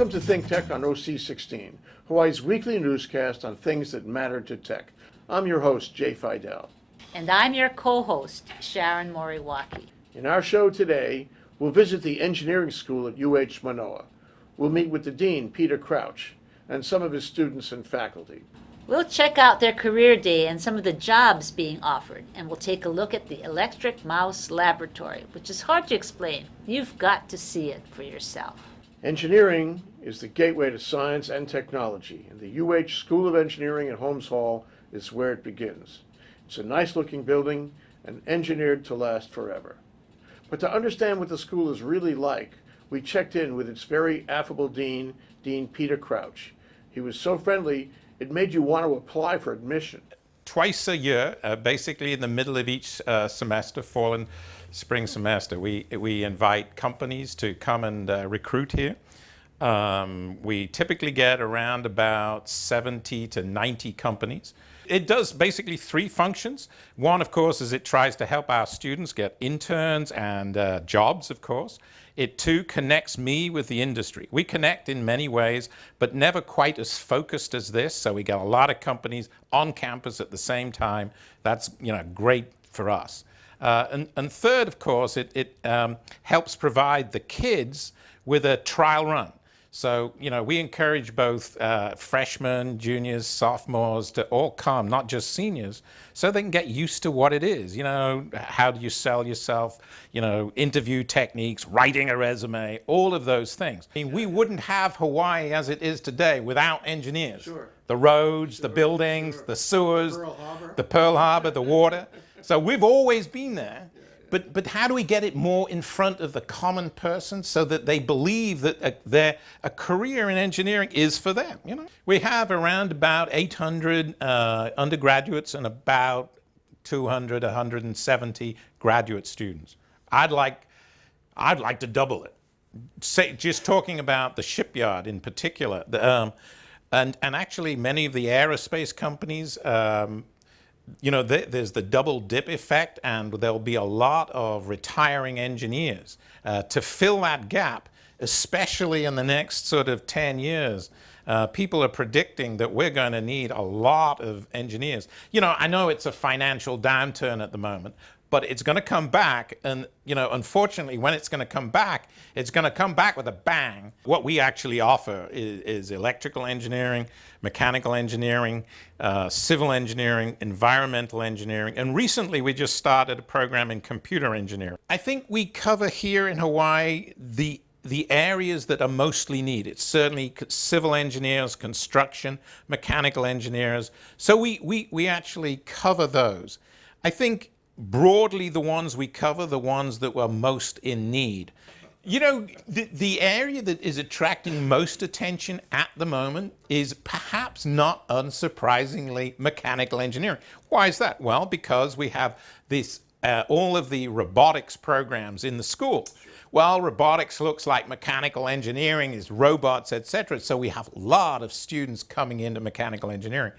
Welcome to ThinkTech on OC16, Hawaii's weekly newscast on things that matter to tech. I'm your host, Jay Fidell. And I'm your co-host, Sharon Moriwaki. In our show today, we'll visit the engineering school at UH Manoa. We'll meet with the dean, Peter Crouch, and some of his students and faculty. We'll check out their career day and some of the jobs being offered, and we'll take a look at the Electric Mouse Laboratory, which is hard to explain. You've got to see it for yourself. Engineering is the gateway to science and technology, and the UH School of Engineering at Holmes Hall is where it begins. It's a nice-looking building and engineered to last forever. But to understand what the school is really like, we checked in with its very affable dean, Dean Peter Crouch. He was so friendly, it made you want to apply for admission. Twice a year, basically in the middle of each semester, fall and spring semester, we invite companies to come and recruit here. We typically get around about 70 to 90 companies. It does basically three functions. One, of course, is it tries to help our students get interns and jobs, of course. It, too, connects me with the industry. We connect in many ways, but never quite as focused as this. So we get a lot of companies on campus at the same time. That's great for us. And third, of course, it helps provide the kids with a trial run. So, we encourage both freshmen, juniors, sophomores to all come, not just seniors, so they can get used to what it is. How do you sell yourself, interview techniques, writing a resume, all of those things. I mean, we wouldn't have Hawaii as it is today without engineers. Sure. The roads, the buildings, the sewers, the Pearl Harbor, the water. So we've always been there. But how do we get it more in front of the common person so that they believe that a career in engineering is for them? We have around about 800 undergraduates and about 200, 170 graduate students. I'd like to double it. Say, just talking about the shipyard in particular, and actually many of the aerospace companies. There's the double dip effect, and there'll be a lot of retiring engineers to fill that gap, especially in the next sort of 10 years. People are predicting that we're going to need a lot of engineers. I know it's a financial downturn at the moment, but it's going to come back, and unfortunately, when it's going to come back with a bang. What we actually offer is electrical engineering, mechanical engineering, civil engineering, environmental engineering, and recently we just started a program in computer engineering. I think we cover here in Hawaii the areas that are mostly needed. Certainly civil engineers, construction, mechanical engineers. So we actually cover those. I think broadly the ones we cover, the ones that were most in need. The area that is attracting most attention at the moment is perhaps not unsurprisingly mechanical engineering. Why is that? Well, because we have this all of the robotics programs in the school. Well, robotics looks like mechanical engineering is robots, etc. So we have a lot of students coming into mechanical engineering.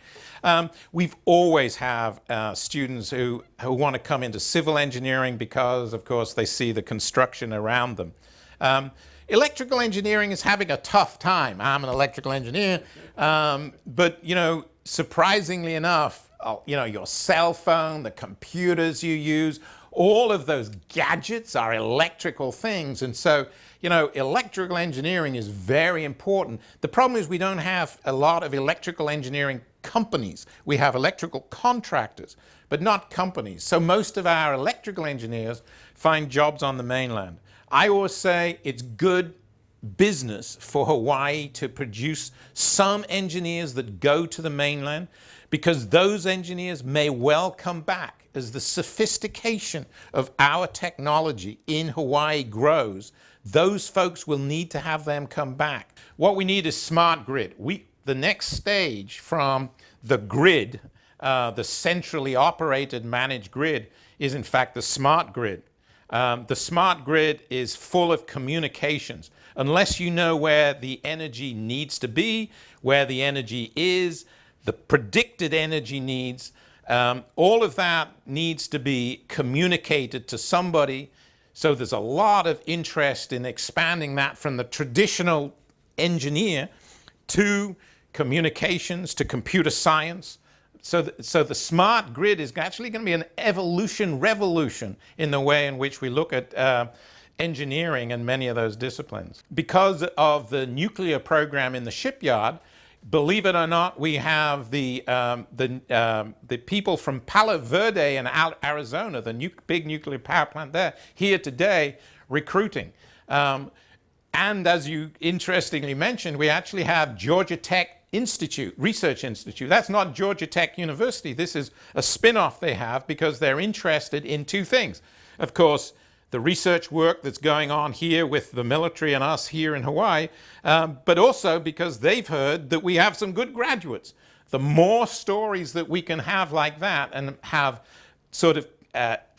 We've always have students who want to come into civil engineering because, of course, they see the construction around them. Electrical engineering is having a tough time. I'm an electrical engineer, but surprisingly enough, your cell phone, the computers you use, all of those gadgets are electrical things. And so, electrical engineering is very important. The problem is we don't have a lot of electrical engineering companies. We have electrical contractors, but not companies. So most of our electrical engineers find jobs on the mainland. I always say it's good business for Hawaii to produce some engineers that go to the mainland, because those engineers may well come back. As the sophistication of our technology in Hawaii grows, those folks will need to have them come back. What we need is smart grid. The next stage from the grid, the centrally operated managed grid, is in fact the smart grid. The smart grid is full of communications. Unless you know where the energy needs to be, where the energy is, the predicted energy needs, all of that needs to be communicated to somebody. So there's a lot of interest in expanding that from the traditional engineer to communications, to computer science. So the smart grid is actually going to be an revolution in the way in which we look at engineering and many of those disciplines. Because of the nuclear program in the shipyard, believe it or not, we have the people from Palo Verde in Arizona, the big nuclear power plant there, here today recruiting. And as you interestingly mentioned, we actually have Georgia Tech Research Institute. That's not Georgia Tech University. This is a spin-off they have because they're interested in two things. Of course, the research work that's going on here with the military and us here in Hawaii, but also because they've heard that we have some good graduates. The more stories that we can have like that and have sort of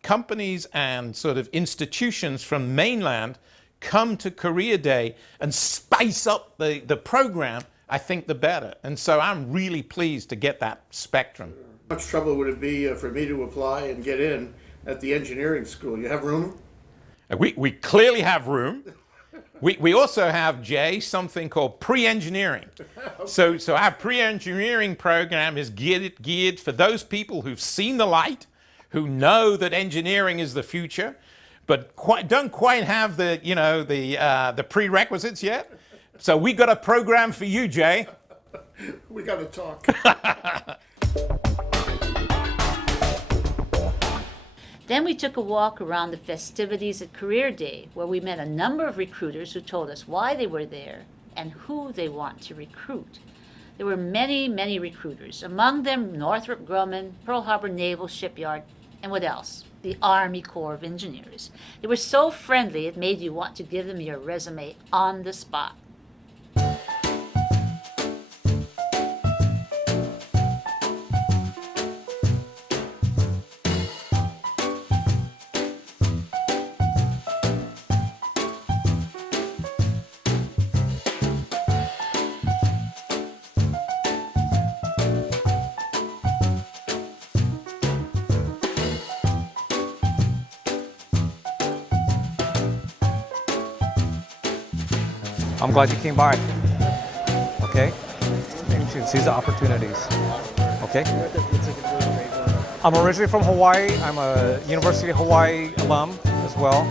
companies and sort of institutions from mainland come to Career Day and spice up the program, I think the better. And so I'm really pleased to get that spectrum. How much trouble would it be for me to apply and get in at the engineering school? You have room? We clearly have room. We also have, Jay, something called pre-engineering. Okay. So our pre-engineering program is geared for those people who've seen the light, who know that engineering is the future, but don't quite have the prerequisites yet. So we got a program for you, Jay. We got to talk. Then we took a walk around the festivities at Career Day, where we met a number of recruiters who told us why they were there and who they want to recruit. There were many, many recruiters, among them Northrup Grumman, Pearl Harbor Naval Shipyard, and what else? The Army Corps of Engineers. They were so friendly it made you want to give them your resume on the spot. I'm glad you came by. Okay? You should seize the opportunities. Okay? I'm originally from Hawaii. I'm a University of Hawaii alum as well.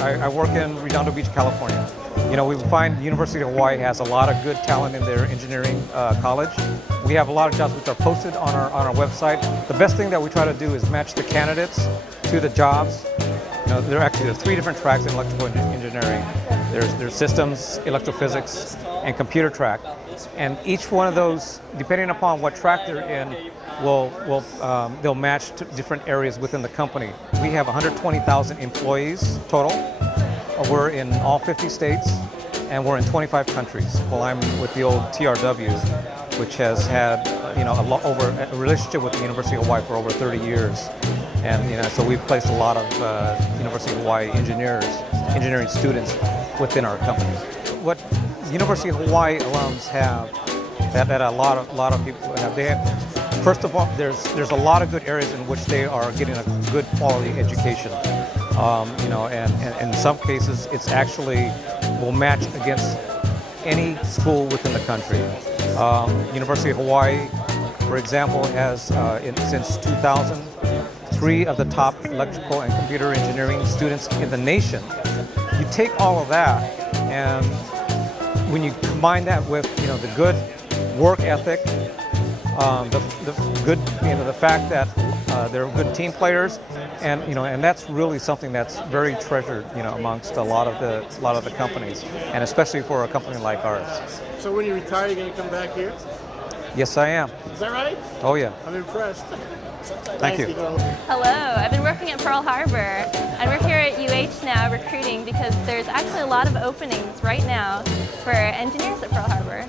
I work in Redondo Beach, California. You know, we find the University of Hawaii has a lot of good talent in their engineering college. We have a lot of jobs which are posted on our website. The best thing that we try to do is match the candidates to the jobs. You know, there are 3 different tracks in electrical engineering. There's systems, electrophysics, and computer track. And each one of those, depending upon what track they're in, they'll match to different areas within the company. We have 120,000 employees total. We're in all 50 states, and we're in 25 countries. Well, I'm with the old TRW, which has had a relationship with the University of Hawaii for over 30 years. And so we've placed a lot of University of Hawaii engineering students within our company. What University of Hawaii alums have that a lot of people have, first of all, there's a lot of good areas in which they are getting a good quality education. And in some cases, it's actually will match against any school within the country. University of Hawaii, for example, has since 2000. 3 of the top electrical and computer engineering students in the nation. You take all of that, and when you combine that with the good work ethic, the fact that they're good team players, and that's really something that's very treasured amongst a lot of the companies, and especially for a company like ours. So when you retire, you're going to come back here? Yes, I am. Is that right? Oh yeah. I'm impressed. Thank you. Hello, I've been working at Pearl Harbor, and we're here at UH now recruiting because there's actually a lot of openings right now for engineers at Pearl Harbor.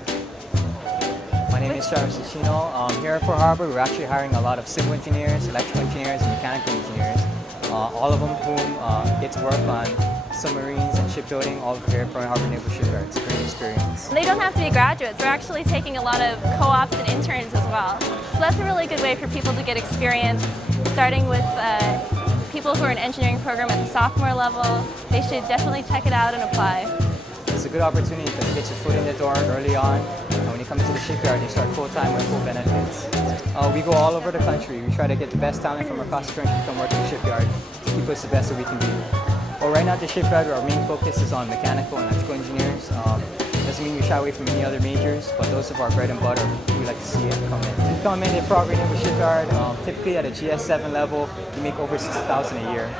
My name is Gino. Here at Pearl Harbor, we're actually hiring a lot of civil engineers, electrical engineers, and mechanical engineers. All of them whom get to work on submarines and shipbuilding, all here at Pearl Harbor Naval Shipyard. It's a great experience. They don't have to be graduates. We're actually taking a lot of co-ops and interns as well. So that's a really good way for people to get experience, starting with people who are in engineering program at the sophomore level. They should definitely check it out and apply. it's a good opportunity to get your foot in the door early on. When you come into the shipyard, you start full-time with full benefits. We go all over the country. We try to get the best talent from across the country to come work in the shipyard to keep us the best that we can be. Well, right now at the shipyard, our main focus is on mechanical and electrical engineers. Doesn't mean we shy away from any other majors, but those are our bread and butter. We like to see it come in. You come in, they're progressing with shipyard. Typically at a GS7 level, you make over $60,000 a year.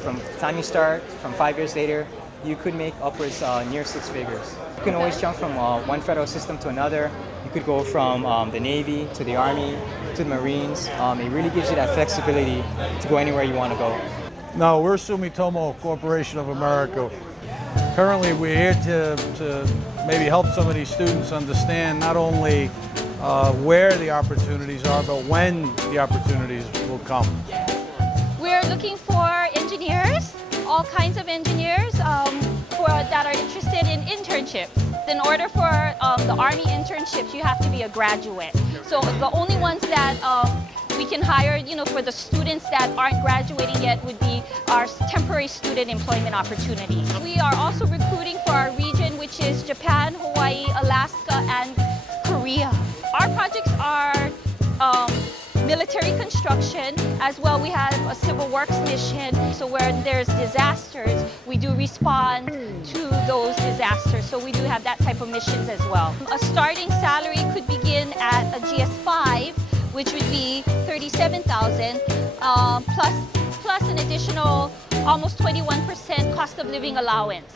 From the time you start, from 5 years later, you could make upwards near 6 figures. You can always jump from one federal system to another. You could go from the Navy to the Army to the Marines. It really gives you that flexibility to go anywhere you want to go. No, we're Sumitomo Corporation of America. Currently, we're here to maybe help some of these students understand not only where the opportunities are, but when the opportunities will come. We're looking for engineers, all kinds of engineers that are interested in internships. In order for the Army internships, you have to be a graduate. So the only ones that we can hire, for the students that aren't graduating yet would be our temporary student employment opportunities. We are also recruiting for our region, which is Japan, Hawaii, Alaska, and Korea. Our projects are military construction, as well we have a civil works mission, so where there's disasters, we do respond to those disasters, so we do have that type of missions as well. A starting salary could begin at a GS5, which would be $37,000, plus an additional almost 21% cost of living allowance.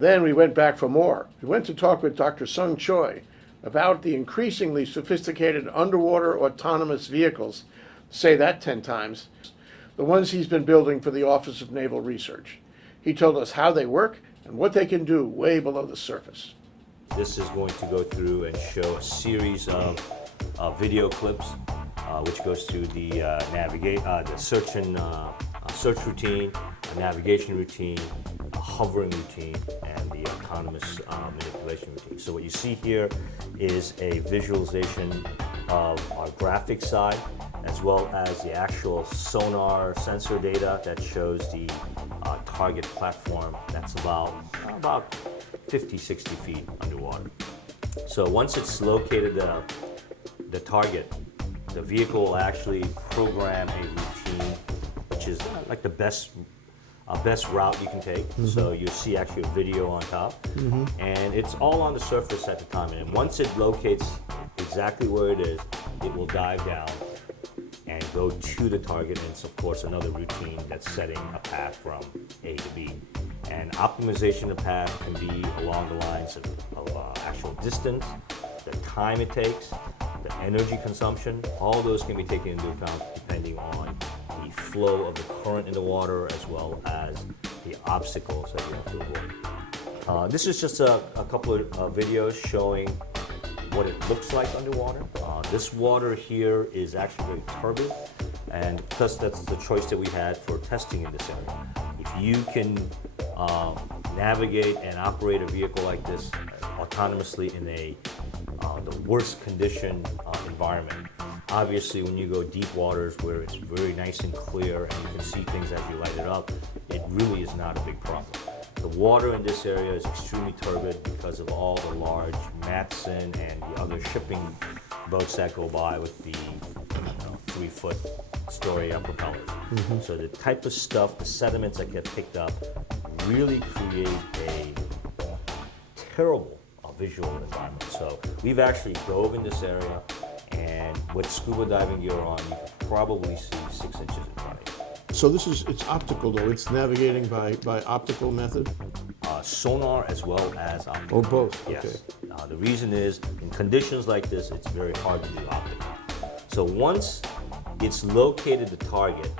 Then we went back for more. We went to talk with Dr. Sung Choi about the increasingly sophisticated underwater autonomous vehicles, say that 10 times, the ones he's been building for the Office of Naval Research. He told us how they work and what they can do way below the surface. This is going to go through and show a series of video clips, which goes through the search routine, a navigation routine, a hovering routine, and the autonomous manipulation routine. So what you see here is a visualization of our graphics side, as well as the actual sonar sensor data that shows the target platform that's about 50, 60 feet underwater. So once it's located the target, the vehicle will actually program a routine, which is like the best route you can take. Mm-hmm. So you see actually a video on top, mm-hmm. and it's all on the surface at the time. And once it locates exactly where it is, it will dive down and go to the target. And it's of course another routine that's setting a path from A to B. And optimization of path can be along the lines of actual distance, the time it takes, the energy consumption. All those can be taken into account depending on the flow of the current in the water, as well as the obstacles that you have to avoid. This is just a couple of videos showing what it looks like underwater. This water here is actually very turbid, and thus that's the choice that we had for testing in this area. If you can navigate and operate a vehicle like this autonomously in the worst condition environment, obviously when you go deep waters where it's very nice and clear and you can see things as you light it up, it really is not a big problem. The water in this area is extremely turbid because of all the large Matson and the other shipping boats that go by with the 3-foot story propellers. So the type of stuff, the sediments that get picked up, really create a terrible visual environment. So we've actually dove in this area, and with scuba diving gear on, you can probably see 6 inches in front of you. So it's optical though, it's navigating by optical method? Sonar as well as optical. Oh, both, Yes. okay. The reason is, in conditions like this, it's very hard to do optical. So once it's located the target,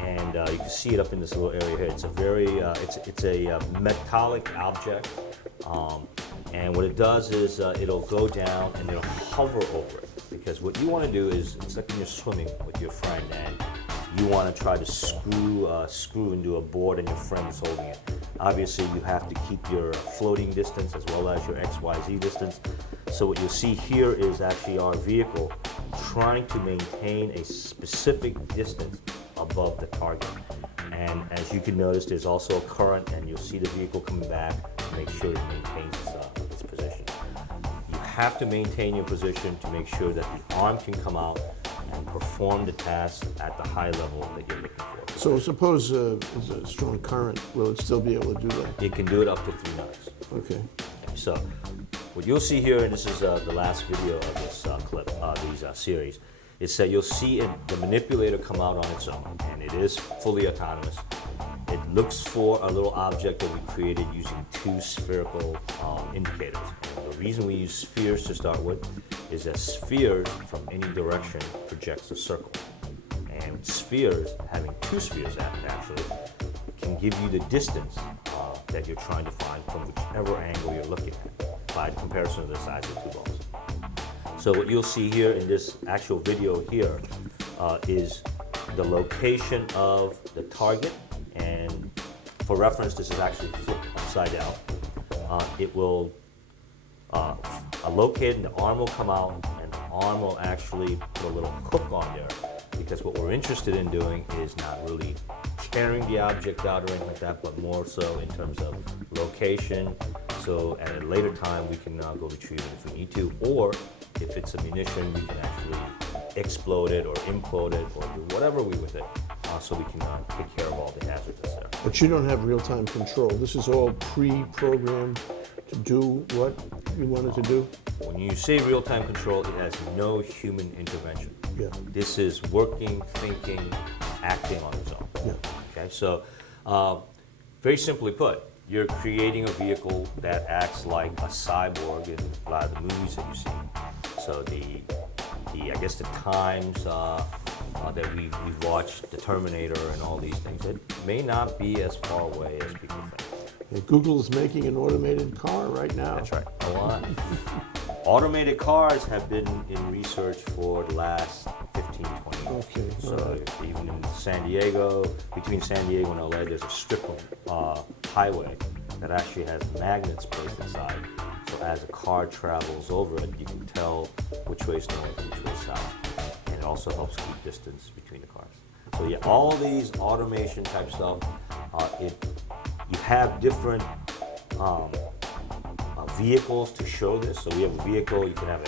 and you can see it up in this little area here. It's a very, it's a metallic object, and what it does is it'll go down and it'll hover over it. Because what you want to do is, it's like when you're swimming with your friend and you want to try to screw into a board and your friend is holding it. Obviously, you have to keep your floating distance as well as your XYZ distance. So what you'll see here is actually our vehicle trying to maintain a specific distance above the target. And as you can notice, there's also a current, and you'll see the vehicle coming back to make sure it maintains its position. You have to maintain your position to make sure that the arm can come out and perform the task at the high level that you're looking for. So suppose there's a strong current, will it still be able to do that? It can do it up to 3 knots. Okay. So what you'll see here, and this is the last video of this clip, these series, is that you'll see the manipulator come out on its own, and it is fully autonomous. It looks for a little object that we created using 2 spherical indicators. And the reason we use spheres to start with is that spheres from any direction projects a circle. And spheres, having 2 spheres actually, can give you the distance that you're trying to find from whichever angle you're looking at by comparison to the size of 2 balls. So what you'll see here in this actual video here is the location of the target, and for reference, this is actually flipped upside down. It will locate, and the arm will come out, and the arm will actually put a little hook on there, because what we're interested in doing is not really carrying the object out or anything like that, but more so in terms of location. So at a later time, we can go retrieve it if we need to, or if it's a munition, we can actually explode it or implode it or do whatever we with it, so we can take care of all the hazards that's there. But you don't have real-time control. This is all pre-programmed to do what you want it to do? When you say real-time control, it has no human intervention. Yeah. This is working, thinking, acting on its own. Yeah. Okay, so very simply put, you're creating a vehicle that acts like a cyborg in a lot of the movies that you've seen. So I guess the times that we've watched, the Terminator and all these things, it may not be as far away as people think. Yeah, Google is making an automated car right now. That's right, a lot. Automated cars have been in research for the last 15, 20 years. Okay, So all right. even in San Diego, between San Diego and LA, there's a strip of highway that actually has magnets placed inside. So as a car travels over it, you can tell which way is north and which way is south. And it also helps keep distance between the cars. So yeah, all these automation type stuff, you have different vehicles to show this. So we have a vehicle, you can have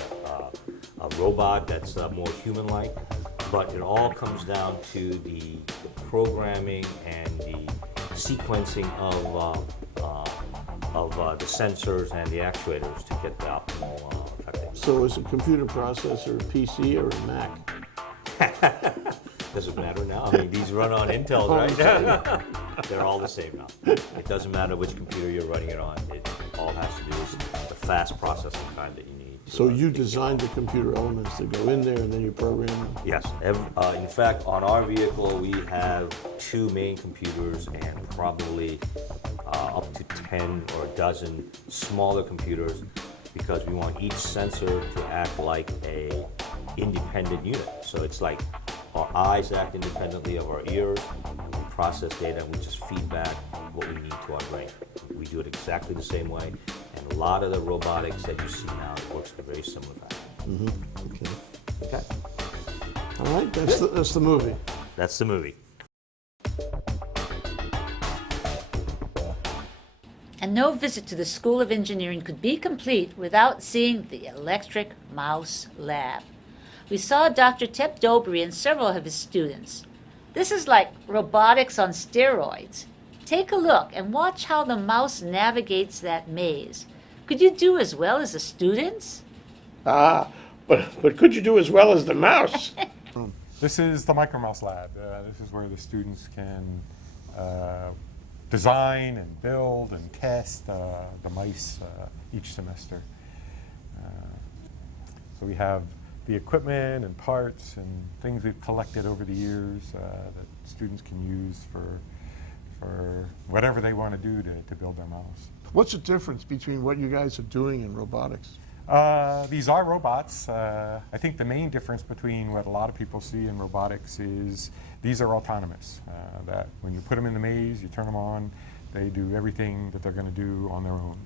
a robot that's more human-like, but it all comes down to the programming and the sequencing of the sensors and the actuators to get the optimal effectiveness. So is a computer processor a PC or a Mac? Doesn't matter now. I mean, these run on Intel, right? They're all the same now. It doesn't matter which computer you're running it on. It all has to do is the fast processing time that you need. So you designed the computer elements that go in there and then you program them? Yes. In fact, on our vehicle, we have 2 main computers and probably up to 10 or a dozen smaller computers, because we want each sensor to act like a independent unit. So it's like our eyes act independently of our ears, and we process data and we just feed back what we need to our brain. We do it exactly the same way, and a lot of the robotics that you see now works in a very similar fashion. Okay. Okay? All right, that's the movie. That's the movie. And no visit to the School of Engineering could be complete without seeing the Electric Mouse Lab. We saw Dr. Tep Dobry and several of his students. This is like robotics on steroids. Take a look and watch how the mouse navigates that maze. Could you do as well as the students? Ah, but could you do as well as the mouse? This is the Micromoles Lab. This is where the students can design and build and test the mice each semester. So we have the equipment and parts and things we've collected over the years that students can use for whatever they want to do to build their mouse. What's the difference between what you guys are doing and robotics? These are robots. I think the main difference between what a lot of people see in robotics is these are autonomous. That when you put them in the maze, you turn them on, they do everything that they're going to do on their own.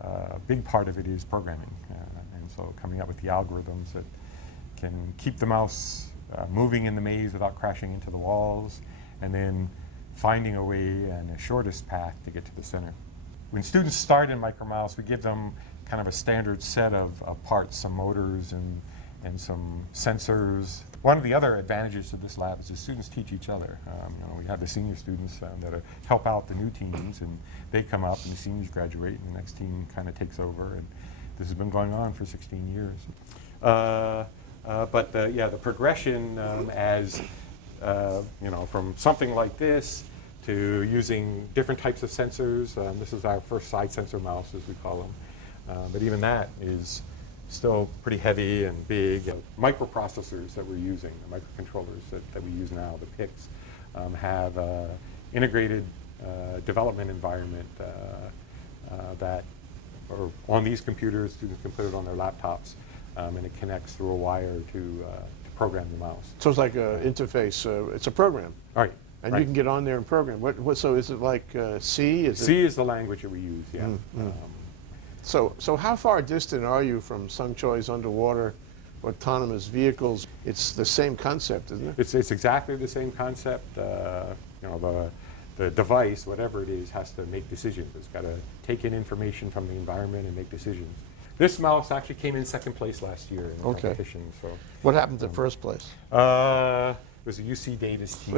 A big part of it is programming, and so coming up with the algorithms that can keep the mouse moving in the maze without crashing into the walls, and then finding a way and the shortest path to get to the center. When students start in Micromoles, we give them kind of a standard set of parts, some motors and some sensors. One of the other advantages of this lab is the students teach each other. We have the senior students that help out the new teams, and they come up and the seniors graduate and the next team kind of takes over, and this has been going on for 16 years. But the progression as from something like this to using different types of sensors. This is our first side sensor mouse, as we call them. But even that is still pretty heavy and big. Microprocessors that we're using, the microcontrollers that we use now, the PICs, have integrated development environment that or on these computers, students can put it on their laptops, and it connects through a wire to program the mouse. So it's like an interface. It's a program. All right. And right. you can get on there and program. So is it like C? C is the language that we use, yeah. So how far distant are you from Sung Choi's underwater autonomous vehicles? It's the same concept, isn't it? It's exactly the same concept. The device, whatever it is, has to make decisions. It's got to take in information from the environment and make decisions. This mouse actually came in second place last year in the competition. So what happened to first place? It was a UC Davis team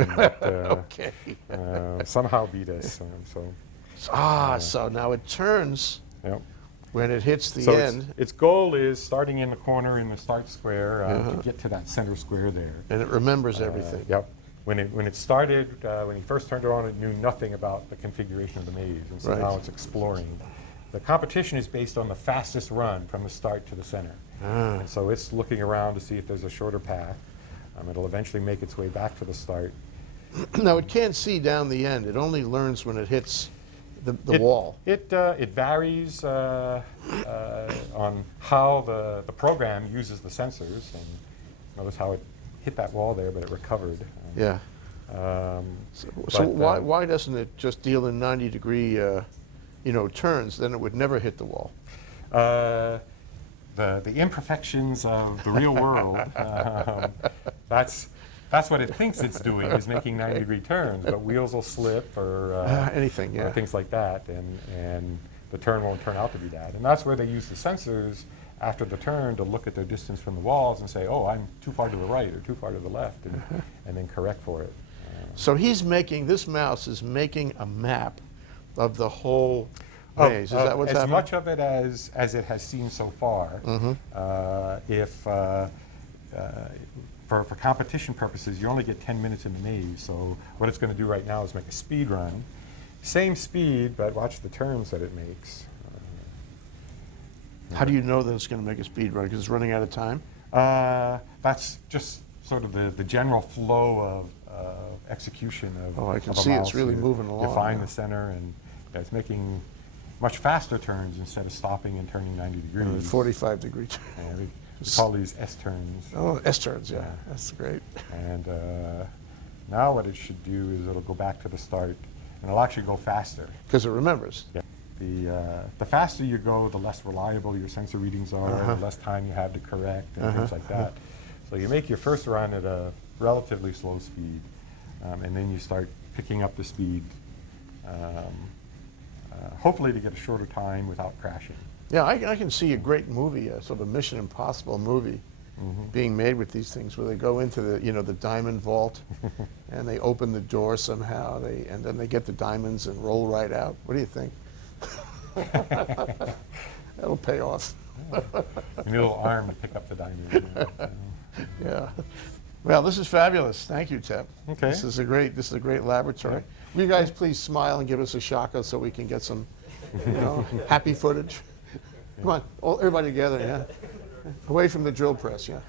that somehow beat us. So now it turns yep. when it hits the end. Its goal is starting in the corner in the start square to get to that center square there. And it remembers everything. Yep. When it started, when he first turned it on, it knew nothing about the configuration of the maze, and so now it's exploring. The competition is based on the fastest run from the start to the center. And so it's looking around to see if there's a shorter path. It'll eventually make its way back to the start. Now it can't see down the end. It only learns when it hits the wall. It varies on how the program uses the sensors. And notice how it hit that wall there, but it recovered. Yeah. So why doesn't it just deal in 90-degree turns? Then it would never hit the wall. The imperfections of the real world, that's what it thinks it's doing, is making 90-degree turns, but wheels will slip or anything, or things like that, and the turn won't turn out to be that. And that's where they use the sensors after the turn to look at their distance from the walls and say, oh, I'm too far to the right or too far to the left, and then correct for it. So this mouse is making a map of the whole maze. Is that what's happening? As much of it as it has seen so far. For competition purposes, you only get 10 minutes in the maze, so what it's going to do right now is make a speed run. Same speed, but watch the turns that it makes. How do you know that it's going to make a speed run? Because it's running out of time? That's just sort of the general flow of execution of I can of a see mouse. it's really moving along. You find now. the center, and it's making much faster turns instead of stopping and turning 90 degrees. 45-degree turn. We call these S-turns. Oh, S-turns, yeah. That's great. And now what it should do is it'll go back to the start, and it'll actually go faster. Because it remembers. Yeah. The faster you go, the less reliable your sensor readings are, the less time you have to correct, and things like that. So you make your first run at a relatively slow speed, and then you start picking up the speed, hopefully to get a shorter time without crashing. Yeah, I can see a great movie, a sort of Mission Impossible movie, being made with these things, where they go into the, you know, the diamond vault, and they open the door somehow, and then they get the diamonds and roll right out. What do you think? That'll pay off. You need a little arm to pick up the diamond. Yeah. Well, this is fabulous. Thank you, Tep. Okay. This is a great laboratory. Will you guys please smile and give us a shaka so we can get some, you know, happy footage? Come on, everybody together, yeah. Away from the drill press, yeah.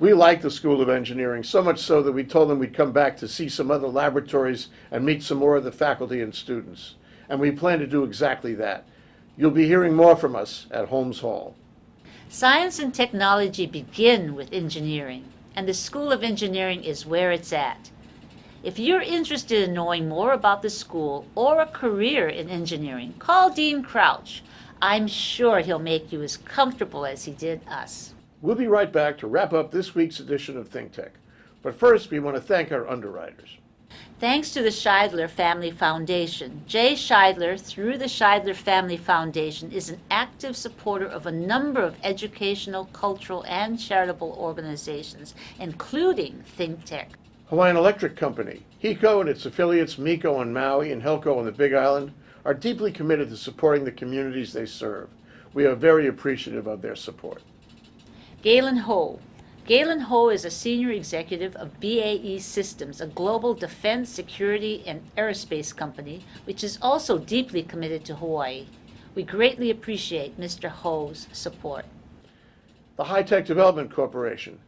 We like the School of Engineering, so much so that we told them we'd come back to see some other laboratories and meet some more of the faculty and students. And we plan to do exactly that. You'll be hearing more from us at Holmes Hall. Science and technology begin with engineering, and the School of Engineering is where it's at. If you're interested in knowing more about the school or a career in engineering, call Dean Crouch. I'm sure he'll make you as comfortable as he did us. We'll be right back to wrap up this week's edition of ThinkTech. But first, we want to thank our underwriters. Thanks to the Scheidler Family Foundation. Jay Scheidler, through the Scheidler Family Foundation, is an active supporter of a number of educational, cultural, and charitable organizations, including ThinkTech. Hawaiian Electric Company, HECO and its affiliates Miko on Maui and Helco on the Big Island, are deeply committed to supporting the communities they serve. We are very appreciative of their support. Galen Ho. Galen Ho is a senior executive of BAE Systems, a global defense, security, and aerospace company, which is also deeply committed to Hawaii. We greatly appreciate Mr. Ho's support. The High Tech Development Corporation.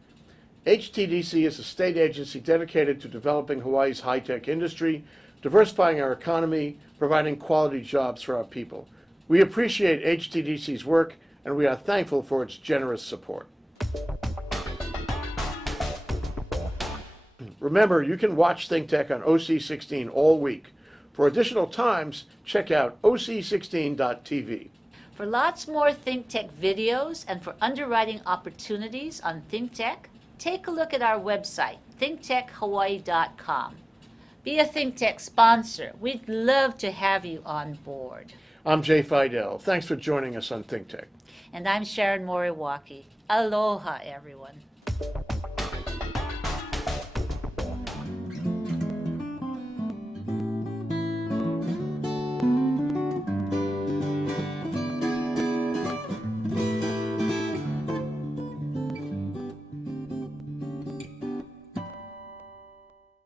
HTDC is a state agency dedicated to developing Hawaii's high-tech industry, diversifying our economy, providing quality jobs for our people. We appreciate HTDC's work, and we are thankful for its generous support. Remember, you can watch ThinkTech on OC16 all week. For additional times, check out oc16.tv. For lots more ThinkTech videos and for underwriting opportunities on ThinkTech, take a look at our website, thinktechhawaii.com. Be a ThinkTech sponsor. We'd love to have you on board. I'm Jay Fidell. Thanks for joining us on ThinkTech. And I'm Sharon Moriwaki. Aloha, everyone.